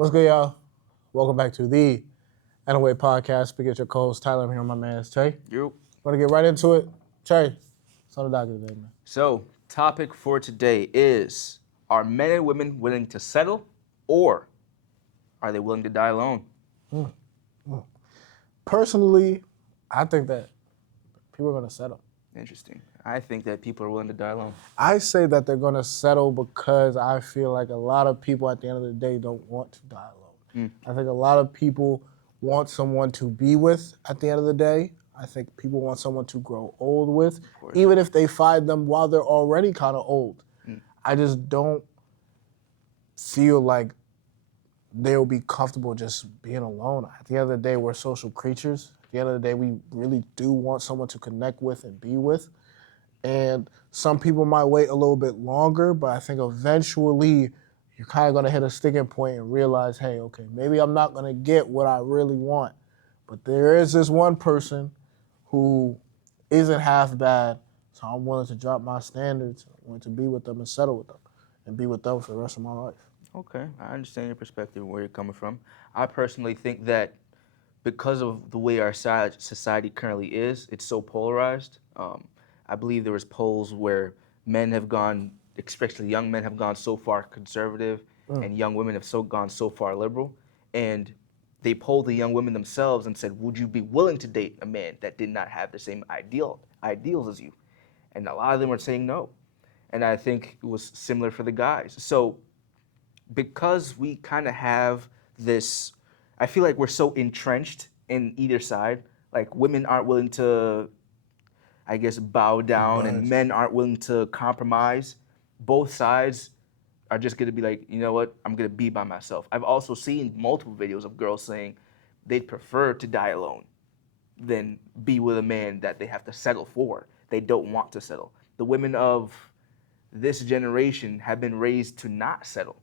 What's good, y'all? Welcome back to the Anaway Podcast. Speaking at your co-host, Tyler. I'm here with my man, Trey. You. Want to get right into it? Trey, it's on the docket today, man. So, topic for today is: are men and women willing to settle, or are they willing to die alone? Personally, I think that people are going to settle. Interesting. I think that people are willing to die alone. I say that they're going to settle because I feel like a lot of people at the end of the day don't want to die alone. I think a lot of people want someone to be with at the end of the day. I think people want someone to grow old with, even if they find them while they're already kind of old. I just don't feel like they'll be comfortable just being alone. At the end of the day, we're social creatures. At the end of the day, we really do want someone to connect with and be with. And some people might wait a little bit longer, but I think eventually you're kind of going to hit a sticking point and realize, hey, okay, maybe I'm not going to get what I really want. But there is this one person who isn't half bad, so I'm willing to drop my standards, I'm willing to be with them and settle with them and be with them for the rest of my life. Okay, I understand your perspective, where you're coming from. I personally think that because of the way our society currently is, it's so polarized. I believe there was polls where men have gone, especially young men, have gone so far conservative, and young women have gone so far liberal. And they polled the young women themselves and said, would you be willing to date a man that did not have the same ideals as you? And a lot of them were saying no. And I think it was similar for the guys. So because we kind of have this, I feel like we're so entrenched in either side. Like women aren't willing to, I guess, bow down, and men aren't willing to compromise. Both sides are just gonna be like, you know what, I'm gonna be by myself. I've also seen multiple videos of girls saying they'd prefer to die alone than be with a man that they have to settle for. They don't want to settle. The women of this generation have been raised to not settle.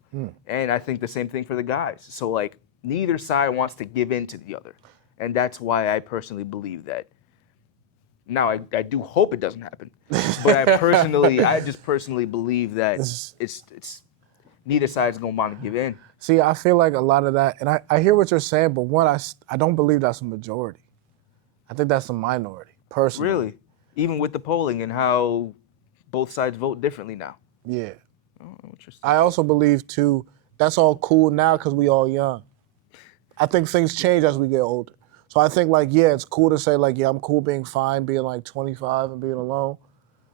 And I think the same thing for the guys. So like neither side wants to give in to the other. And that's why I personally believe that. Now I do hope it doesn't happen. But I just personally believe that it's neither side's gonna want to give in. See, I feel like a lot of that, and I hear what you're saying, but one, I don't believe that's a majority. I think that's a minority, personally. Really? Even with the polling and how both sides vote differently now. Yeah. Oh, interesting. I also believe, too, that's all cool now because we all young. I think things change as we get older. So I think, like, yeah, it's cool to say, like, yeah, I'm cool being fine, being, like, 25 and being alone.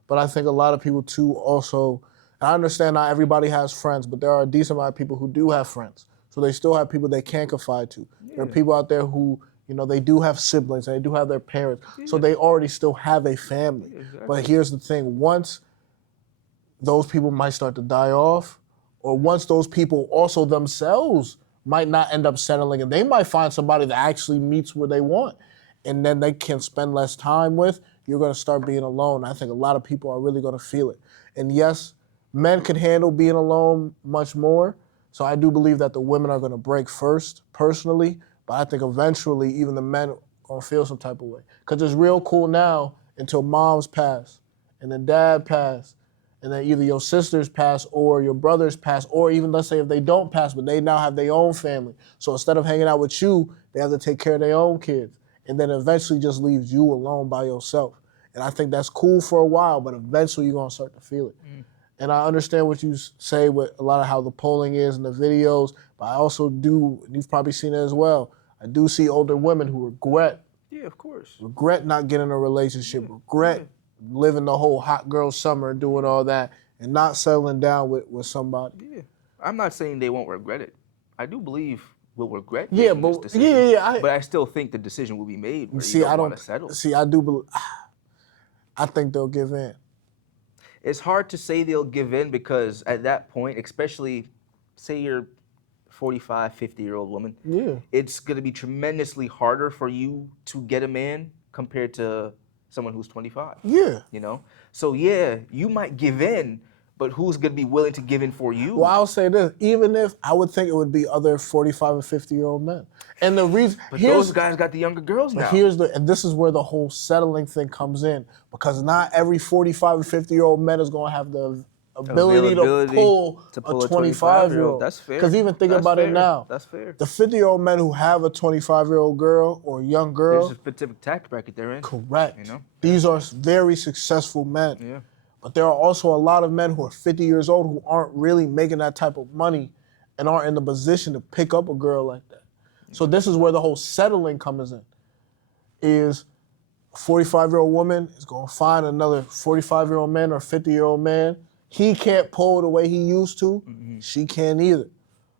But I think a lot of people, too, also, and I understand not everybody has friends, but there are a decent amount of people who do have friends. So they still have people they can confide to. Yeah. There are people out there who, you know, they do have siblings and they do have their parents. Yeah. So they already still have a family. Yeah, exactly. But here's the thing. Once those people might start to die off, or once those people also themselves might not end up settling, and they might find somebody that actually meets what they want, and then they can spend less time with, you're going to start being alone. I think a lot of people are really going to feel it. And yes, men can handle being alone much more, so I do believe that the women are going to break first, personally, but I think eventually even the men are going to feel some type of way. Because it's real cool now until moms pass, and then dad pass, and then either your sisters pass or your brothers pass, or even let's say if they don't pass, but they now have their own family. So instead of hanging out with you, they have to take care of their own kids. And then eventually just leaves you alone by yourself. And I think that's cool for a while, but eventually you're gonna start to feel it. And I understand what you say with a lot of how the polling is and the videos, but I also do, and you've probably seen it as well, I do see older women who regret. Yeah, of course. Regret not getting a relationship, regret living the whole hot girl summer and doing all that and not settling down with somebody. Yeah. I'm not saying they won't regret it. I do believe we'll regret this decision. But I still think the decision will be made where you don't want to settle. See, I think they'll give in. It's hard to say they'll give in because at that point, especially say you're 45, 50-year-old woman, it's going to be tremendously harder for you to get a man compared to someone who's 25. Yeah. You know? So yeah, you might give in, but who's going to be willing to give in for you? Well, I'll say this, even if I would think it would be other 45 and 50-year-old men. And the reason... But those guys got the younger girls now. And this is where the whole settling thing comes in, because not every 45 and 50-year-old man is going to have the ability to Availability pull to pull a a 25-year-old. That's fair. Because even think That's about it fair. now. That's fair. The 50-year-old men who have a 25-year-old girl or a young girl, There's a specific tax bracket they're in. correct. You know? These are very successful men. Yeah. But there are also a lot of men who are 50 years old who aren't really making that type of money and aren't in the position to pick up a girl like that. So this is where the whole settling comes in. Is a 45-year-old woman is going to find another 45-year-old man or 50-year-old man. He can't pull the way he used to. Mm-hmm. She can't either.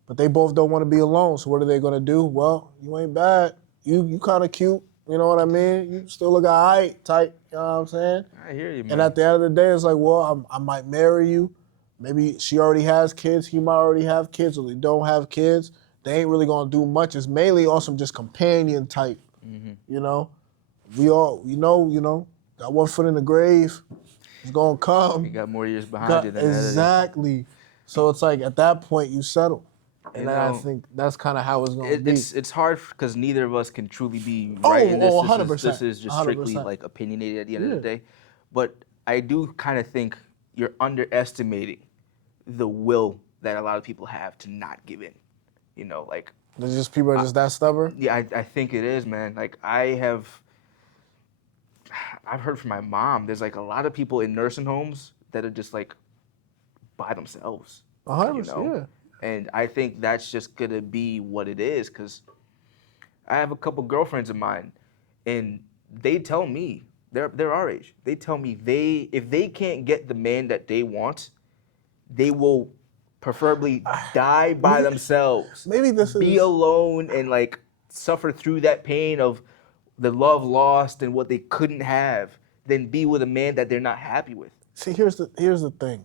But they both don't want to be alone. So what are they going to do? Well, you ain't bad. You kind of cute. You know what I mean? You still look all right, tight. You know what I'm saying? I hear you, man. And at the end of the day, it's like, well, I might marry you. Maybe she already has kids. He might already have kids, or they don't have kids. They ain't really gonna do much. It's mainly on some just companion type. You know, we all, got one foot in the grave. It's gonna come. You got more years behind you than that. Exactly. So it's like at that point you settle, and You then I know, think that's kind of how it's gonna be. It's hard because neither of us can truly be right in this. 100%. This is just strictly 100%. like opinionated at the end of the day. But I do kind of think you're underestimating the will that a lot of people have to not give in. You know, like It's just people are just that stubborn. yeah, I think it is, man. Like I've heard from my mom. There's like a lot of people in nursing homes that are just like by themselves. 100%. You know? And I think that's just gonna be what it is, because I have a couple girlfriends of mine, and they tell me they're our age. They tell me if they can't get the man that they want, they will preferably die by themselves. Maybe this be is alone and like suffer through that pain of the love lost and what they couldn't have, than be with a man that they're not happy with. See, here's the thing.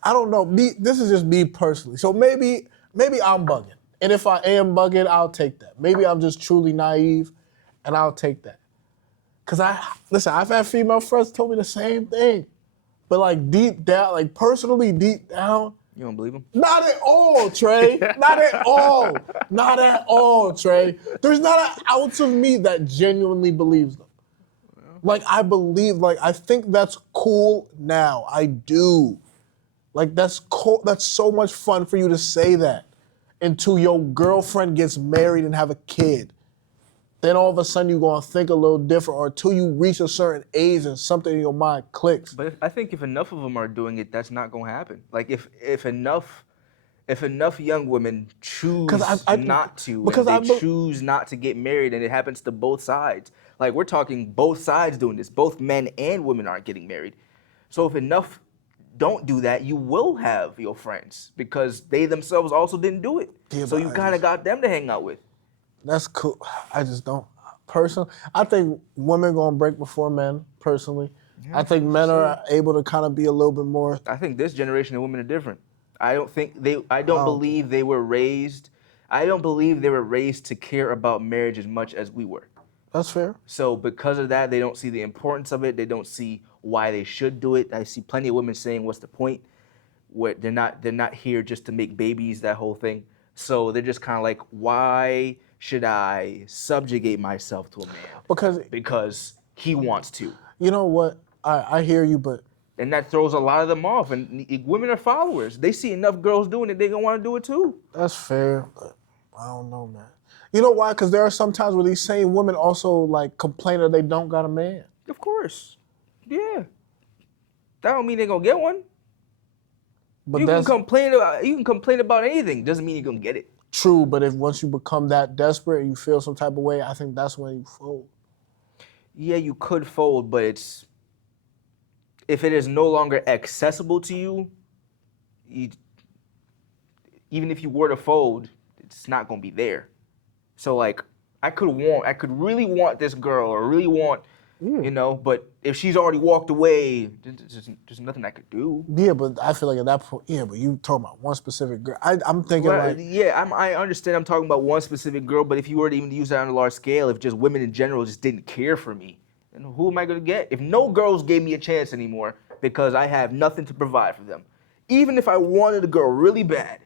I don't know. This is just me personally. So maybe I'm bugging. And if I am bugging, I'll take that. Maybe I'm just truly naive, and I'll take that. Cause I've had female friends tell me the same thing. But like deep down, like personally deep down, You don't believe him? not at all, Trey. Not at all. Not at all, Trey. There's not an ounce of me that genuinely believes them. Like I think that's cool now. I do. Like that's cool. That's so much fun for you to say that until your girlfriend gets married and have a kid. Then all of a sudden you're gonna think a little different, or until you reach a certain age and something in your mind clicks. But I think if enough of them are doing it, that's not gonna happen. Like if enough young women choose not to, because and they choose not to get married, and it happens to both sides. Like we're talking both sides doing this. Both men and women aren't getting married. So if enough don't do that, you will have your friends, because they themselves also didn't do it. Yeah, so but you kind of got them to hang out with. That's cool. I just don't. Personally, I think women gonna break before men, personally. I think men are able to kind of be a little bit more. I think this generation of women are different. I don't believe they were raised to care about marriage as much as we were. That's fair. So because of that, they don't see the importance of it. They don't see why they should do it. I see plenty of women saying, "What's the point?" Where they're not here just to make babies, that whole thing. So they're just kind of like, why should I subjugate myself to a man? Because he wants to. You know what? I hear you, but And that throws a lot of them off. And women are followers. They see enough girls doing it, they're gonna want to do it too. that's fair. But I don't know, man. You know why? Because there are some times where these same women also like complain that they don't got a man. Of course. Yeah. That don't mean they're gonna get one. But You can that's complain about anything. Doesn't mean you're gonna get it. true. But if once you become that desperate and you feel some type of way, I think that's when you fold. Yeah, you could fold, but if it is no longer accessible to you, even if you were to fold, it's not gonna be there. So like, I could really want this girl, or really want, but if she's already walked away, there's nothing I could do. Yeah, but I feel like at that point, but you talking about one specific girl. I'm thinking Well, like, I understand I'm talking about one specific girl, but if you were to even use that on a large scale, if just women in general just didn't care for me, then who am I gonna get? If no girls gave me a chance anymore because I have nothing to provide for them, even if I wanted a girl really bad,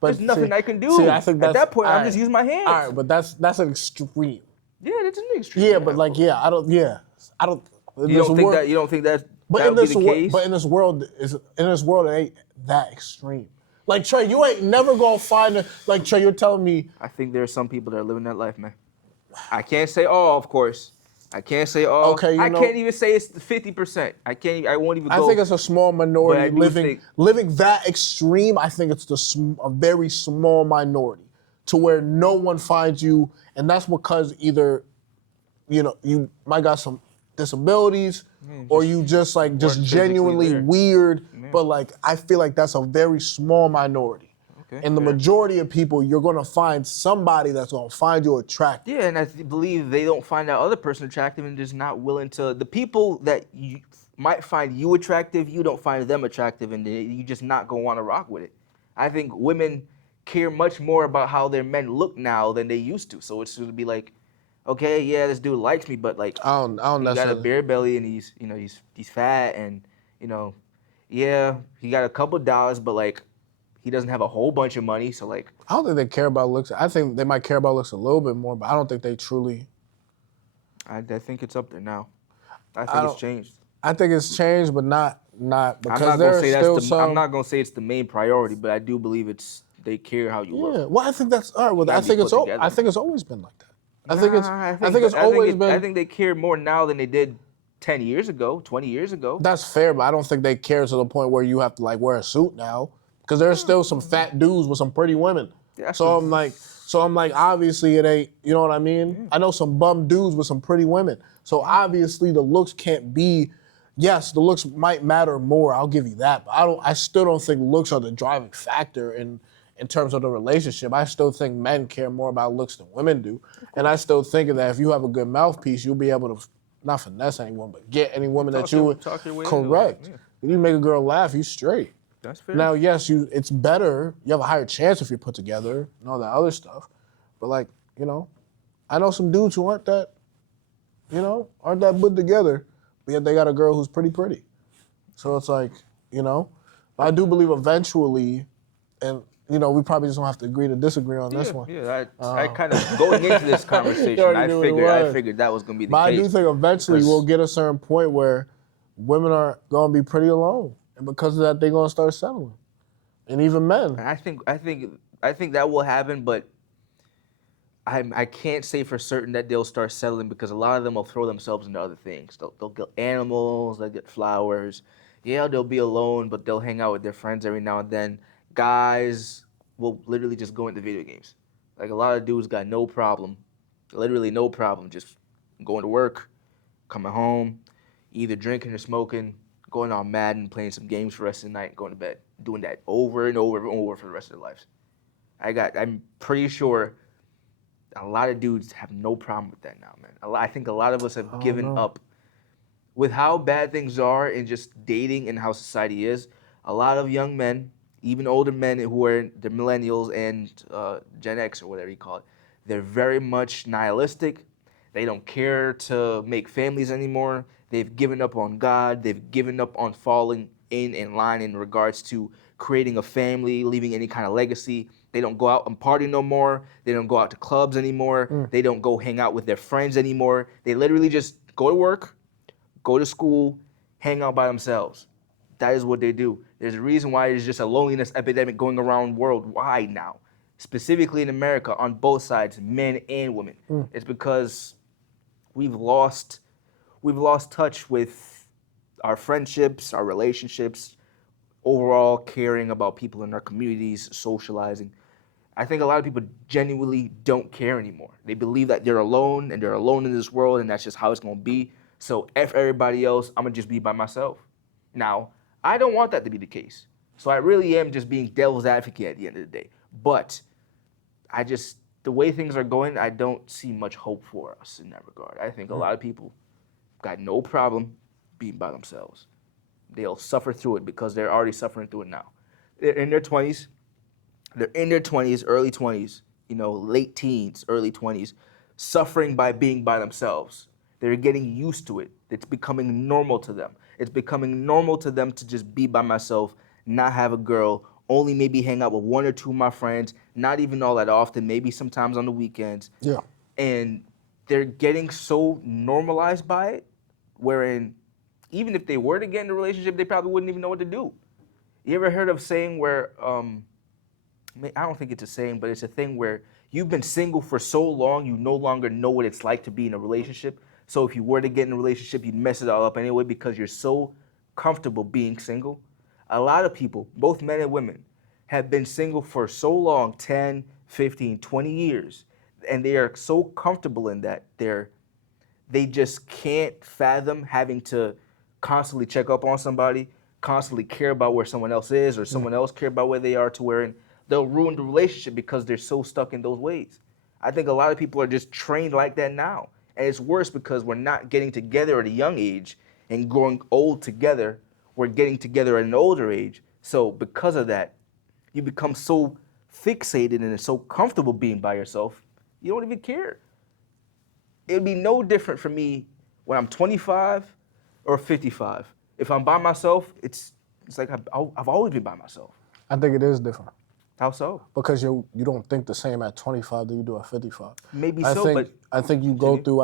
there's nothing I can do. See, I think at that point, I'm right. just using my hands. All right, but that's an extreme. Yeah, that's an extreme. Yeah, but like, I don't. You don't think that But that in would be this the case. but in this world, it ain't that extreme. Like Trey, you ain't never gonna find like Trey. You're telling me I think there are some people that are living that life, man. I can't say all, of course. I can't say all. Okay, I can't even say it's 50%. I can't. I won't even I go. think it's a small minority I do living think- that extreme. I think it's a very small minority to where no one finds you, and that's because either you might got some disabilities, or you just weren't physically genuinely there. weird. But like I feel like that's a very small minority. Okay, And the fair. majority of people, you're gonna find somebody that's gonna find you attractive. Yeah, and I believe they don't find that other person attractive and just not willing to. The people that you might find you attractive, you don't find them attractive, and you just not gonna want to rock with it. I think women care much more about how their men look now than they used to. So it's gonna be like, okay, yeah, this dude likes me, but like, I don't he got a necessarily. beer belly and he's fat and yeah, he got a couple dollars, but like, he doesn't have a whole bunch of money. So like, I don't think they care about looks. I think they might care about looks a little bit more, but I don't think they truly. I think it's up there now. I I think it's don't. changed. I think it's changed, but not I'm because not there gonna are say still that's the. some. I'm not gonna say it's the main priority, but I do believe they care how you look. Yeah, well, I think that's all right. Well, gotta I be think put it's. together. I think it's always been like that. I Nah, think it's always been. I think they care more now than they did 10 years ago, 20 years ago. That's fair, but I don't think they care to the point where you have to like wear a suit now. Because there's still some fat dudes with some pretty women. Yeah, So I'm like, obviously it ain't. You know what I mean? I know some bum dudes with some pretty women. So obviously the looks can't be. Yes, the looks might matter more. I'll give you that. But I still don't think looks are the driving factor in terms of the relationship. I still think men care more about looks than women do. And I still think that if you have a good mouthpiece, you'll be able to not finesse anyone, but get any woman that you talk your way into it. correct. Yeah. If you make a girl laugh, you straight. That's fair. Now, yes, it's better. You have a higher chance if you're put together and all that other stuff. But like, I know some dudes who aren't that put together, but yet they got a girl who's pretty. So it's like, but I do believe eventually, and we probably just don't have to agree to disagree on this one. Yeah, I kind of going into this conversation, already I knew what it was. figured that was gonna be the But case. I do think eventually because- we'll get a certain point where women are going to be pretty alone, and because of that, they're going to start settling, and even men. I think that will happen, but I can't say for certain that they'll start settling because a lot of them will throw themselves into other things. They'll get animals, they'll get flowers. Yeah, they'll be alone, but they'll hang out with their friends every now and then. Guys will literally just go into video games. Like a lot of dudes got no problem, literally no problem, just going to work, coming home, either drinking or smoking, going on Madden, playing some games for the rest of the night, and going to bed. Doing that over and over and over for the rest of their lives. I'm pretty sure a lot of dudes have no problem with that now, man. I think a lot of us have given up with how bad things are in just dating and how society is. A lot of young men, even older men who are the millennials and Gen X or whatever you call it, they're very much nihilistic. They don't care to make families anymore. They've given up on God. They've given up on falling in line in regards to creating a family, leaving any kind of legacy. They don't go out and party no more. They don't go out to clubs anymore. They don't go hang out with their friends anymore. They literally just go to work, go to school, hang out by themselves. That is what they do. There's a reason why there's just a loneliness epidemic going around worldwide now, specifically in America on both sides, men and women. It's because we've lost touch with our friendships, our relationships, overall caring about people in our communities, socializing. I think a lot of people genuinely don't care anymore. They believe that they're alone and they're alone in this world and that's just how it's gonna be. So F everybody else, I'm gonna just be by myself. Now, I don't want that to be the case. So I really am just being devil's advocate at the end of the day. But the way things are going, I don't see much hope for us in that regard. I think a lot of people got no problem being by themselves. They'll suffer through it because they're already suffering through it now. They're in their 20s, early 20s, late teens, early 20s, suffering by being by themselves. They're getting used to it. It's becoming normal to them. It's becoming normal to them to just be by myself, not have a girl, only maybe hang out with one or two of my friends, not even all that often, maybe sometimes on the weekends. Yeah. And they're getting so normalized by it, wherein even if they were to get in a relationship, they probably wouldn't even know what to do. You ever heard of saying where, I don't think it's a saying, but it's a thing where you've been single for so long, you no longer know what it's like to be in a relationship. So if you were to get in a relationship, you'd mess it all up anyway because you're so comfortable being single. A lot of people, both men and women, have been single for so long, 10, 15, 20 years, and they are so comfortable in that they just can't fathom having to constantly check up on somebody, constantly care about where someone else is, or someone else care about where they are to where they'll ruin the relationship because they're so stuck in those ways. I think a lot of people are just trained like that now. And it's worse because we're not getting together at a young age and growing old together. We're getting together at an older age. So because of that, you become so fixated and so comfortable being by yourself, you don't even care. It'd be no different for me when I'm 25 or 55. If I'm by myself, it's like I've always been by myself. I think it is different. How so? Because you don't think the same at 25 that you do at 55. Maybe I so, think, but I think you go through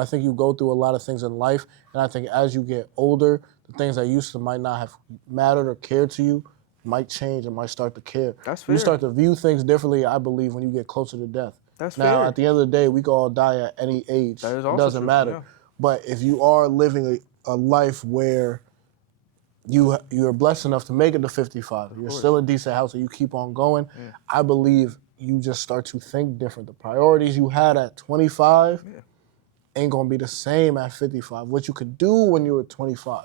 a lot of things in life, and I think as you get older, the things that used to might not have mattered or cared to you might change and might start to care. That's fair. You start to view things differently, I believe, when you get closer to death. That's now, fair. at the end of the day, we can all die at any age. That is also it doesn't true, matter. yeah. But if you are living a life where you're blessed enough to make it to 55, you're still in a decent house, and you keep on going, I believe you just start to think different. The priorities you had at 25 ain't gonna be the same at 55. What you could do when you were 25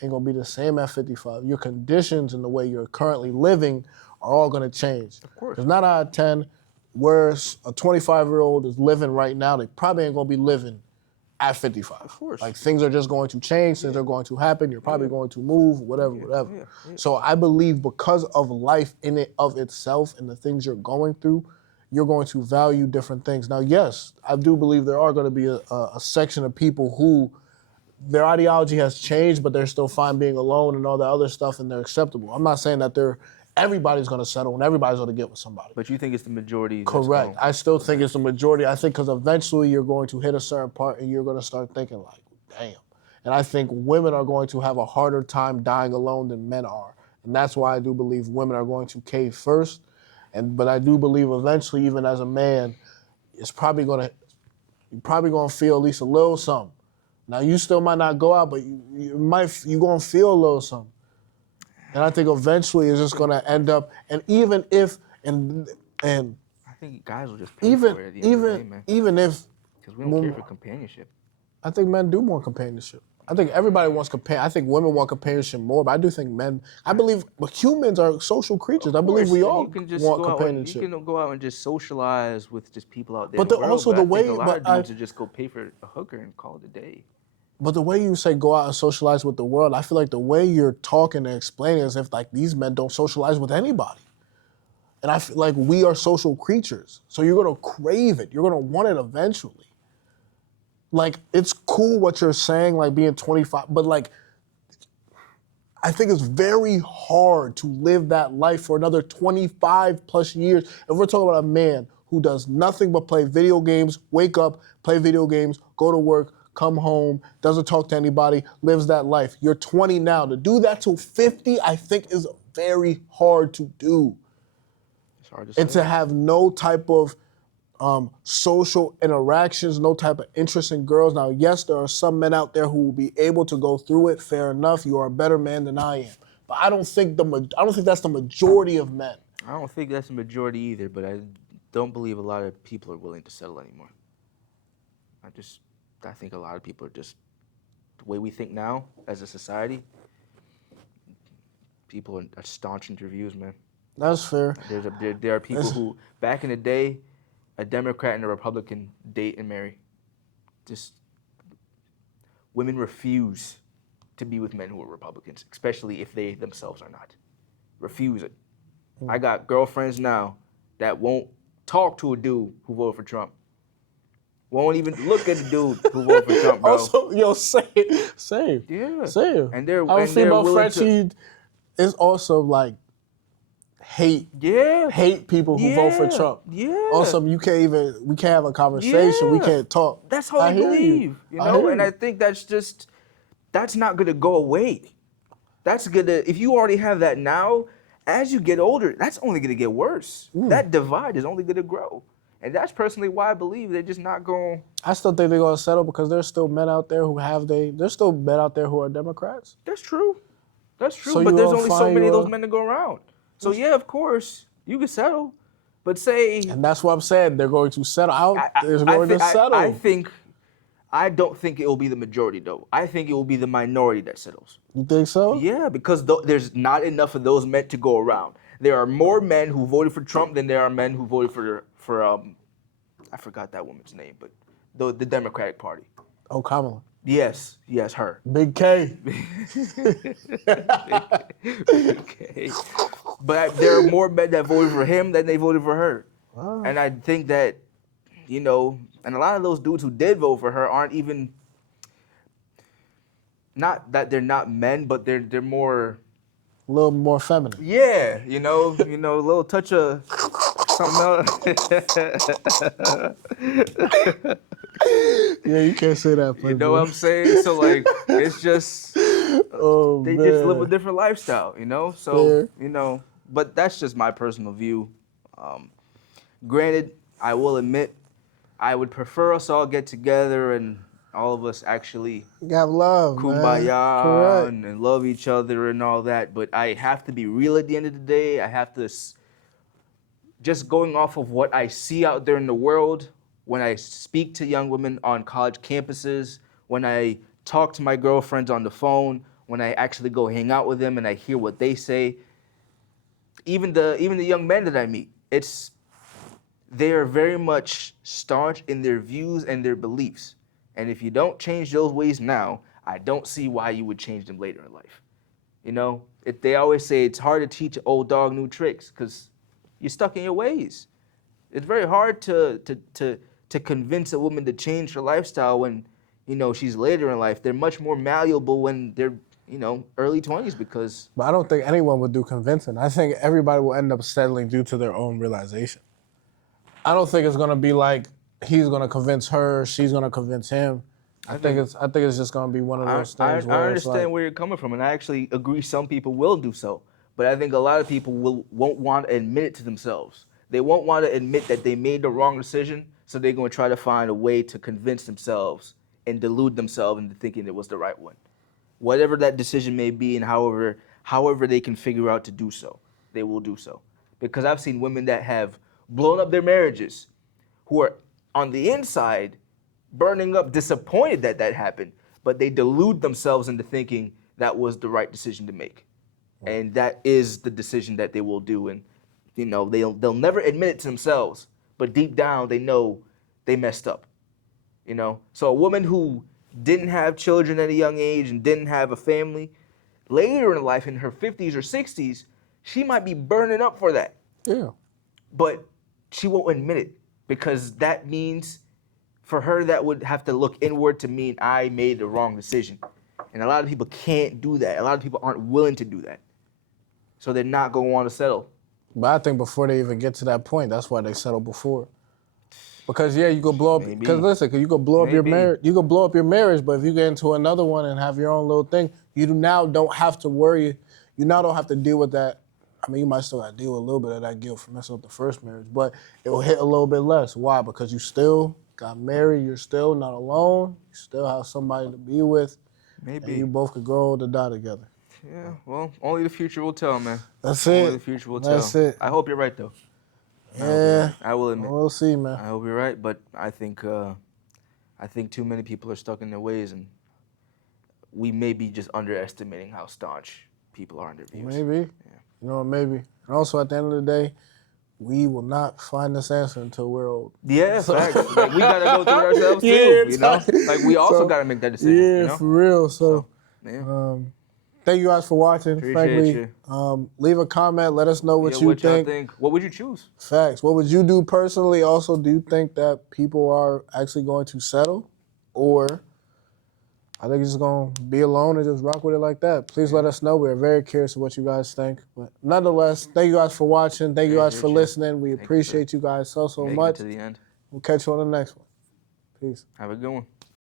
ain't gonna be the same at 55. Your conditions and the way you're currently living are all gonna change. Of course. Because 9 out of 10, where a 25-year-old is living right now, they probably ain't gonna be living at 55. Of course. Like, things are just going to change, things are going to happen, you're probably going to move, whatever. So I believe because of life in it of itself and the things you're going through, you're going to value different things. Now, yes, I do believe there are going to be a section of people who their ideology has changed, but they're still fine being alone and all that other stuff, and they're acceptable. I'm not saying that everybody's going to settle and everybody's going to get with somebody. But you think it's the majority? Correct. I still think it's the majority. I think because eventually you're going to hit a certain part and you're going to start thinking like, damn. And I think women are going to have a harder time dying alone than men are. And that's why I do believe women are going to cave first. But I do believe eventually, even as a man, you're probably going to feel at least a little something. Now, you still might not go out, but you're going to feel a little something. And I think eventually it's just going to end up, and even if, and I think guys will just pay for it at the end of the day, man. even if, because we don't care for companionship. I think men do want companionship. I think everybody wants companionship. I think women want companionship more, but I do think men, I believe humans are social creatures. I believe we all want companionship. You can go out and just socialize with just people out there. But also the way, a lot of dudes would just go pay for a hooker and call it a day. But the way you say go out and socialize with the world, I feel like the way you're talking and explaining is if like these men don't socialize with anybody. And I feel like we are social creatures. So you're gonna crave it. You're gonna want it eventually. Like, it's cool what you're saying, like being 25, but like, I think it's very hard to live that life for another 25 plus years. If we're talking about a man who does nothing but play video games, wake up, play video games, go to work, come home, doesn't talk to anybody, lives that life. You're 20 now. To do that till 50, I think is very hard to do. It's hard to say. And to have no type of social interactions, no type of interest in girls. Now, yes, there are some men out there who will be able to go through it. Fair enough. You are a better man than I am. But I don't think that's the majority of men. I don't think that's the majority either, but I don't believe a lot of people are willing to settle anymore. I think a lot of people are just, the way we think now as a society, people are staunch into views, man. That's fair. There are people who, back in the day, a Democrat and a Republican date and marry. Just, women refuse to be with men who are Republicans, especially if they themselves are not. Refuse it. I got girlfriends now that won't talk to a dude who voted for Trump. Won't even look at the dude who voted for Trump, bro. Also, same. Yeah. Same. And they're I was thinking about willing Frenchie. It's also like hate people who vote for Trump. Yeah. Also, we can't have a conversation. We can't talk. That's how I they hear believe, you know? And I think that's just, that's not gonna go away. That's gonna, if you already have that now, as you get older, that's only gonna get worse. That divide is only gonna grow. And that's personally why I believe they're just not going. I still think they're gonna settle because there's still men out there who there's still men out there who are Democrats. That's true. That's true. So but you there's gonna only so find many of your- those men to go around. So yeah, of course, you can settle. But say And that's what I'm saying. They're going to settle out. They're going to settle. I don't think it will be the majority though. I think it will be the minority that settles. You think so? Yeah, because there's not enough of those men to go around. There are more men who voted for Trump than there are men who voted for I forgot that woman's name, but the Democratic Party. Oh, Kamala. Yes, her. Big K. Okay. But there are more men that voted for him than they voted for her. Wow. And I think that, and a lot of those dudes who did vote for her aren't even, not that they're not men, but they're more, A little more feminine. yeah, a little touch of something else. Yeah, you can't say that. You know what I'm saying? So like, it's just, Oh, they man. just live a different lifestyle, So, but that's just my personal view. Granted, I will admit, I would prefer us all get together and all of us actually You have love, man. kumbaya Correct. and love each other and all that. But I have to be real at the end of the day. I have to, just going off of what I see out there in the world, when I speak to young women on college campuses, when I talk to my girlfriends on the phone, when I actually go hang out with them and I hear what they say, even the young men that I meet, they are very much staunch in their views and their beliefs. And if you don't change those ways now, I don't see why you would change them later in life. They always say it's hard to teach an old dog new tricks because you're stuck in your ways. It's very hard to convince a woman to change her lifestyle when, she's later in life. They're much more malleable when they're, early 20s because. But I don't think anyone would do convincing. I think everybody will end up settling due to their own realization. I don't think it's gonna be like he's gonna convince her, she's gonna convince him. I think it's just gonna be one of those things where I it's understand like, where you're coming from, and I actually agree some people will do so. But I think a lot of people won't want to admit it to themselves. They won't want to admit that they made the wrong decision, so they're going to try to find a way to convince themselves and delude themselves into thinking it was the right one. Whatever that decision may be and however they can figure out to do so, they will do so. Because I've seen women that have blown up their marriages who are on the inside burning up, disappointed that happened, but they delude themselves into thinking that was the right decision to make. And that is the decision that they will do. And, they'll never admit it to themselves, but deep down they know they messed up. So a woman who didn't have children at a young age and didn't have a family, later in life, in her 50s or 60s, she might be burning up for that. yeah. But she won't admit it because that means for her that would have to look inward to mean I made the wrong decision. And a lot of people can't do that. A lot of people aren't willing to do that. So they're not going to want to settle. But I think before they even get to that point, that's why they settle before. Because you could blow up. Maybe. Because listen, you could blow up your Maybe. marriage. You could blow up your marriage, but if you get into another one and have your own little thing, you now don't have to worry. You now don't have to deal with that. I mean, you might still have to deal with a little bit of that guilt for messing up the first marriage, but it will hit a little bit less. Why? Because you still got married. You're still not alone. You still have somebody to be with. Maybe. And you both could grow old and die together. Yeah, well, only the future will tell, man. That's Only it. the future will That's tell. it. I hope you're right, though. Yeah. I will admit. We'll see, man. I hope you're right, but I think too many people are stuck in their ways, and we may be just underestimating how staunch people are in their views. Maybe. Maybe. And also, at the end of the day, we will not find this answer until we're old. Yeah, facts. Like, we gotta go through it ourselves too. Yeah, Like we also so- gotta make that decision. Yeah, for real. So, Yeah. thank you guys for watching. Appreciate Frankly, leave a comment. Let us know what Yeah, you what y'all think. think? What would you choose? Facts. What would you do personally? Also, do you think that people are actually going to settle, or are they just going to be alone and just rock with it like that? Please let us know. We're very curious of what you guys think. But nonetheless, thank you guys for watching. Thank you guys for Appreciate you. listening. We Thank you, appreciate you guys so Make it much. to the end. We'll catch you on the next one. Peace. Have a good one.